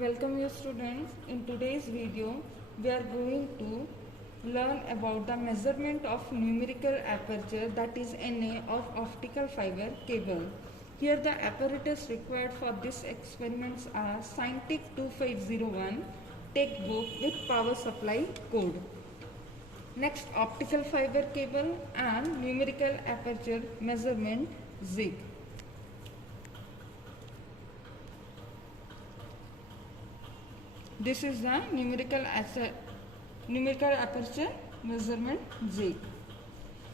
Welcome you students. In today's video, we are going to learn about the measurement of numerical aperture, that is NA, of optical fiber cable. Here the apparatus required for this experiments are Scientific 2501 textbook with power supply code. Next, optical fiber cable and numerical aperture measurement ZIG. This is the numerical aperture measurement ZIG.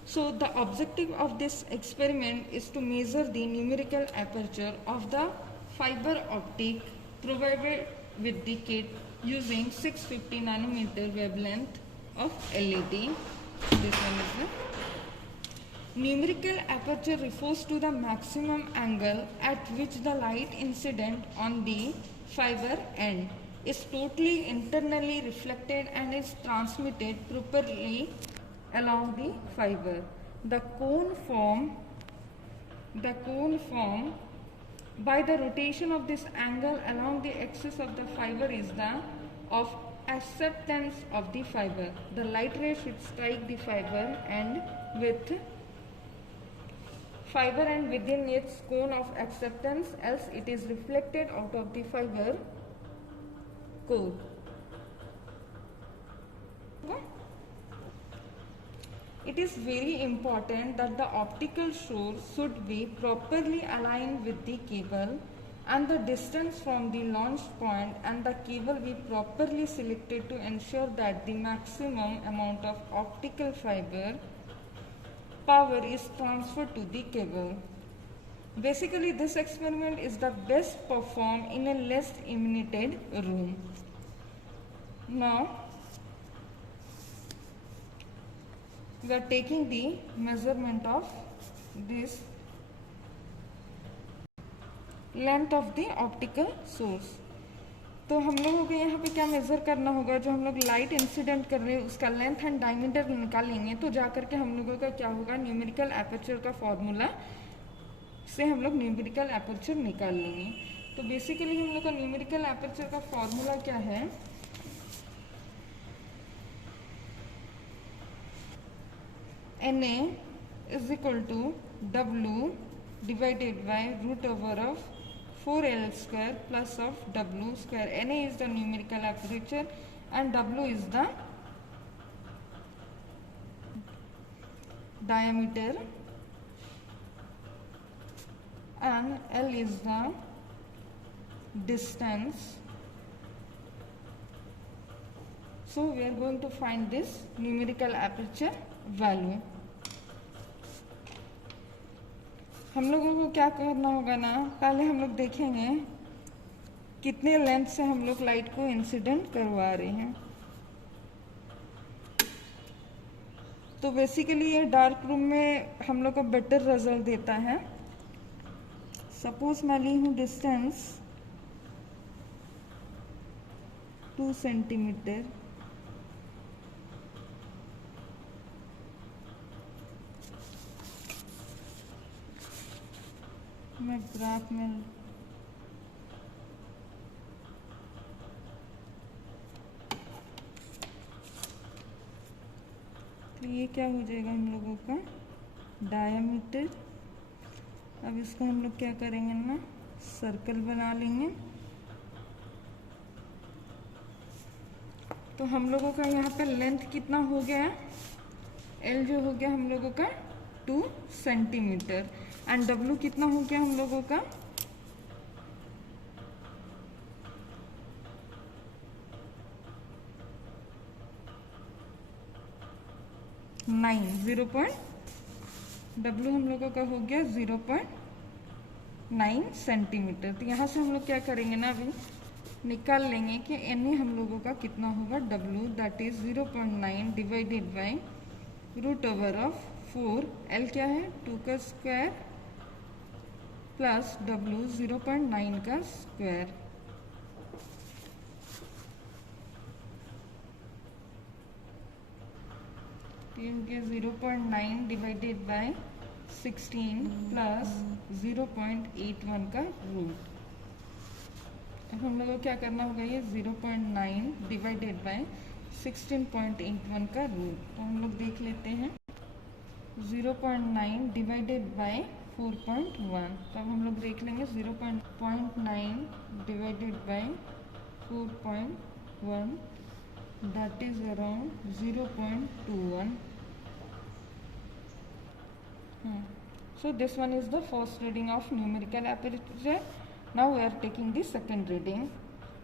So the objective of this experiment is to measure the numerical aperture of the fiber optic provided with the kit using 650 nanometer wavelength of LED. This one is the numerical aperture refers to the maximum angle at which the light incident on the fiber end is totally internally reflected and is transmitted properly along the fiber. The cone form by the rotation of this angle along the axis of the fiber is the of acceptance of the fiber. The light ray should strike the fiber and within its cone of acceptance, else it is reflected out of the fiber core. It is very important that the optical source should be properly aligned with the cable and the distance from the launch point and the cable be properly selected to ensure that the maximum amount of optical fiber power is transferred to the cable. Basically, this experiment is the best performed in a less illuminated room. Now, we are taking the measurement of this length of the optical source. तो हम लोगों को यहाँ पे क्या measure करना होगा, जो हम लोग लाइट इंसिडेंट कर रहे हैं उसका लेंथ एंड डायमीटर निकालेंगे तो जा करके हम लोगों का क्या होगा, न्यूमेरिकल एपर्चर का फॉर्मूला से हम लोग न्यूमेरिकल एपर्चर निकाल लेंगे. तो बेसिकली हम लोग का न्यूमेरिकल एपर्चर का फॉर्मूला क्या है, NA is equal to W divided by root over of 4L square plus of W square. NA is the numerical aperture and W is the diameter and L is the distance. So we are going to find this numerical aperture value. हम लोगों को क्या करना होगा ना, पहले हम लोग देखेंगे कितने लेंथ से हम लोग लाइट को इंसिडेंट करवा रहे हैं. तो बेसिकली ये डार्क रूम में हम लोग को बेटर रिजल्ट देता है. सपोज मैं ली हूँ डिस्टेंस 2 सेंटीमीटर. मैं ग्राफ में तो ये क्या हो जाएगा हम लोगों का डायमीटर. अब इसको हम लोग क्या करेंगे ना, सर्कल बना लेंगे. तो हम लोगों का यहाँ पे लेंथ कितना हो गया, L जो हो गया हम लोगों का 2 सेंटीमीटर एंड W कितना हो गया हम लोगों का 9. W हम लोगों का हो गया 0.9 सेंटीमीटर. तो यहाँ से हम लोग क्या करेंगे ना, अभी निकाल लेंगे कि NA हम लोगों का कितना होगा, W that is 0.9 divided by root over of 4. L क्या है 2 का स्क्वायर प्लस W 0.9 का स्क्वायर. क्योंकि 0.9 डिवाइडेड बाय 16 प्लस 0.81 का रूट अब हम लोगों को क्या करना होगा, ये 0.9 डिवाइडेड बाय 16.81 का रूट। तो हम लोग देख लेते हैं 0.9 डिवाइडेड बाय 4.1। तो अब हम लोग देख लेंगे 0.9 divided by 4.1 that is around 0.21. So this one is the first reading of numerical aperture. Now we are taking the second reading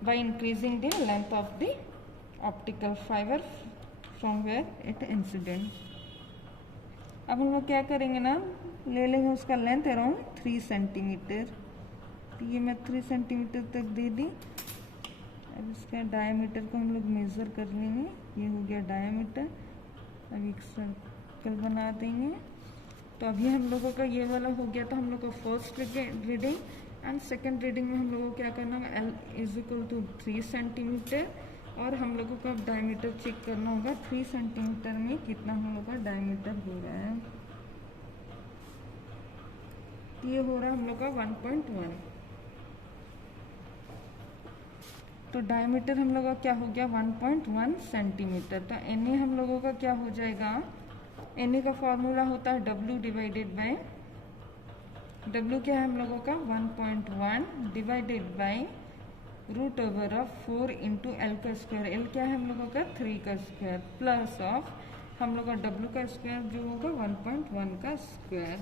by increasing the length of the optical fiber from where it incident. अब हम लोग क्या करेंगे ना, ले लेंगे उसका length around 3 centimetre. तो ये मैं 3 सेंटीमीटर तक दे दी। अब इसका डायमीटर को हम लोग मेज़र कर लेंगे। ये हो गया डायमीटर। अब एक सर्कल बना देंगे। तो अभी हम लोगों का ये वाला हो गया था हम लोग का first reading. And second reading में हम लोगों को क्या करना होगा, L is equal to 3 centimetre और हम लोगों का डायमीटर चेक करना होगा 3 सेंटीमीटर में कितना हम लोग का डायमीटर हो रहा है। ये हो रहा है हम लोग का 1.1। तो डायमीटर हम लोग का क्या हो गया 1.1 सेंटीमीटर। तो एन हम लोगों का क्या हो जाएगा, एन का फॉर्मूला होता है W डिवाइडेड बाय W क्या है हम लोगों का 1.1 divided by root over of 4 into L का स्क्वायर। एल क्या है हम लोगों का 3 का स्क्वायर प्लस ऑफ हम लोग का W का स्क्वायर जो होगा 1.1 का स्क्वायर।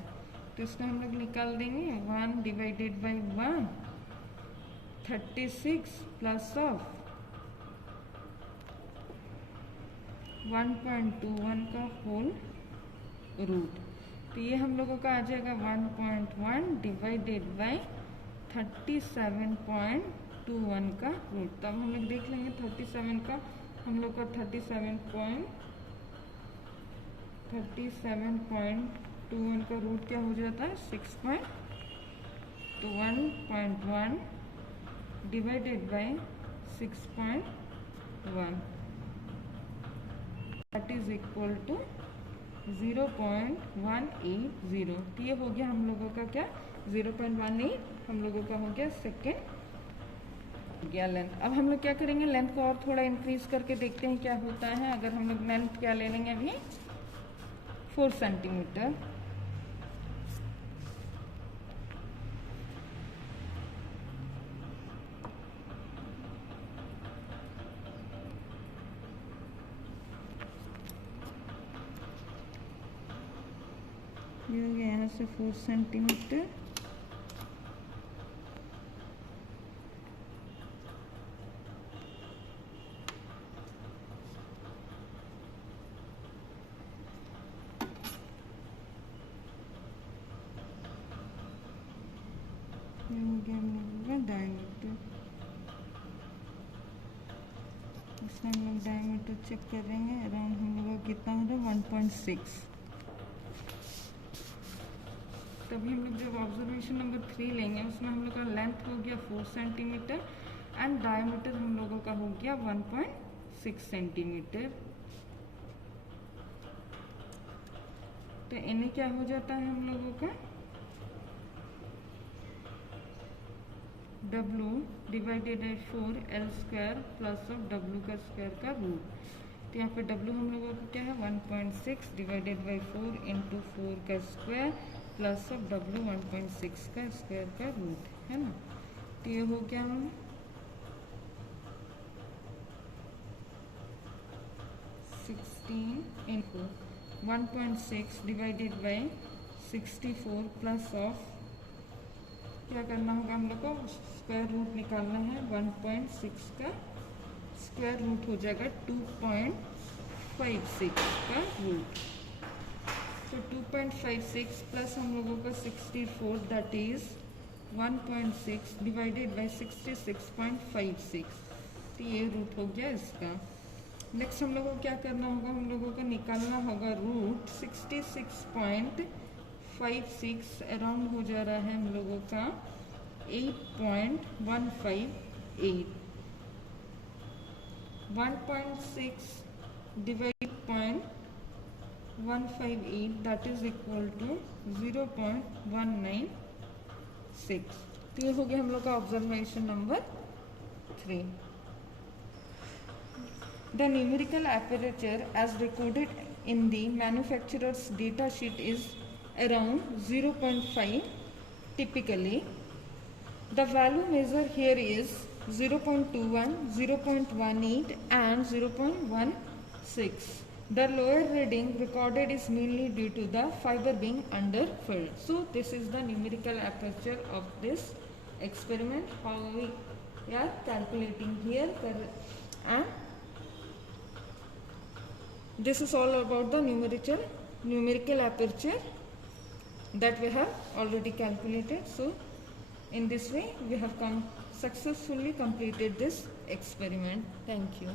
तो इसका हम लोग निकाल देंगे 1 डिवाइडेड बाई 1 36 प्लस ऑफ 1.21 का होल रूट। तो ये हम लोगों का आ जाएगा 1.1 डिवाइडेड बाई 37.21 का रूट। तब हम लोग देख लेंगे 37 का हम लोग का 37.21 का रूट क्या हो जाता है 6.1 divided by 6.1 that is equal to 0.180। तो ये हो गया हम लोगों का क्या 0.18 हम लोगों का हो गया सेकेंड गया लेंथ। अब हम लोग क्या करेंगे, लेंथ को और थोड़ा इंक्रीज करके देखते हैं क्या होता है। अगर हम लोग लेंथ क्या ले लेंगे अभी 4 सेंटीमीटर। ये हो गया यहाँ से 4 सेंटीमीटर। ये हो गया हम लोगों का डायमीटर। इसमें हम लोग डायमीटर चेक करेंगे अराउंड हम लोग का कितना हो रहा है 1.6। तभी हम लोग जब ऑब्जर्वेशन नंबर 3 लेंगे उसमें हम लोग का लेंथ हो गया 4 सेंटीमीटर एंड डायमीटर हम लोगों का हो गया 1.6 सेंटीमीटर। तो इन्हें क्या हो जाता है हम लोगों का W divided by 4 L square plus of W का स्क्वायर का रूट। तो यहाँ पे W हम लोगों को क्या है 1.6 डिवाइडेड बाई 4 इंटू 4 का स्क्वायर प्लस ऑफ W 1.6 का स्क्वायर का रूट है ना। तो ये हो गया हम 16 into 1.6 divided by 64 plus of क्या करना होगा हम लोग को स्क्वायर रूट निकालना है 1.6 का स्क्वायर रूट हो जाएगा 2.56 का रूट। तो 2.56 प्लस हम लोगों का 64 दैट इज 1.6 डिवाइडेड बाई 66.56। तो ये रूट हो गया इसका। नेक्स्ट हम लोगों को क्या करना होगा, हम लोगों को निकालना होगा रूट 66.56 अराउंड हो जा रहा है हम लोगों का 8.158। 1.6 divide 0.158 that is equal to 0.196। तो ये हो गया हम लोग का observation number 3. The numerical aperture as recorded in the manufacturer's data sheet is around 0.5 typically. The value measured here is 0.21, 0.18 and 0.16. The lower reading recorded is mainly due to the fiber being underfilled. So this is the numerical aperture of this experiment, how we are calculating here, and this is all about the numerical aperture that we have already calculated. So in this way we have successfully completed this experiment. Thank you.